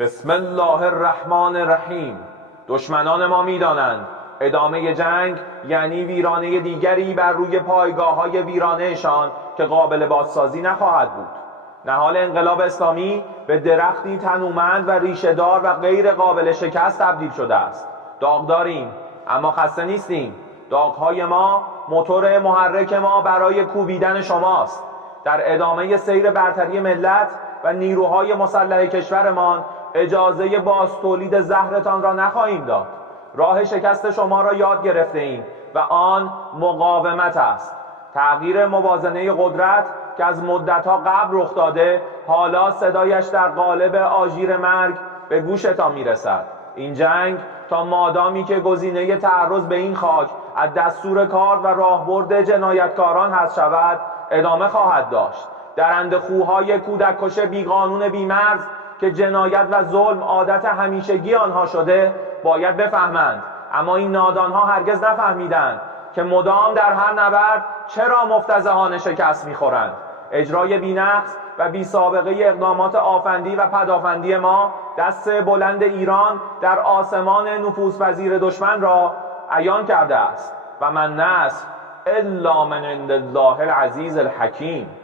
بسم الله الرحمن الرحیم. دشمنان ما می‌دانند ادامه جنگ یعنی ویرانه دیگری بر روی پایگاه‌های ویرانه‌شان که قابل بازسازی نخواهد بود. نهال انقلاب اسلامی به درختی تنومند و ریشه‌دار و غیر قابل شکست تبدیل شده است. داغ داریم اما خسته نیستیم. داغ‌های ما موتور محرک ما برای کوبیدن شماست. در ادامه سیر برتری ملت و نیروهای مسلح کشورمان اجازه باز تولید زهرتان را نخواهیم داد. راه شکست شما را یاد گرفته ایم و آن مقاومت است. تغییر موازنه قدرت که از مدت‌ها قبل رخ داده حالا صدایش در قالب آژیر مرگ به گوشتان میرسد. این جنگ تا مادامی که گزینه تعرض به این خاک از دستور کار و راهبرد جنایتکاران حذف شود ادامه خواهد داشت. در اندوخوهای کودک کش بیقانون بیمرز که جنایت و ظلم عادت همیشگی آنها شده باید بفهمند، اما این نادانها هرگز نفهمیدند که مدام در هر نبرد چرا مفتضحانه شکست می‌خورند. اجرای بی‌نقص و بی سابقه اقدامات آفندی و پدافندی ما دست بلند ایران در آسمان نفوذپذیر دشمن را عیان کرده است و من نصر الا من عند الله العزیز الحکیم.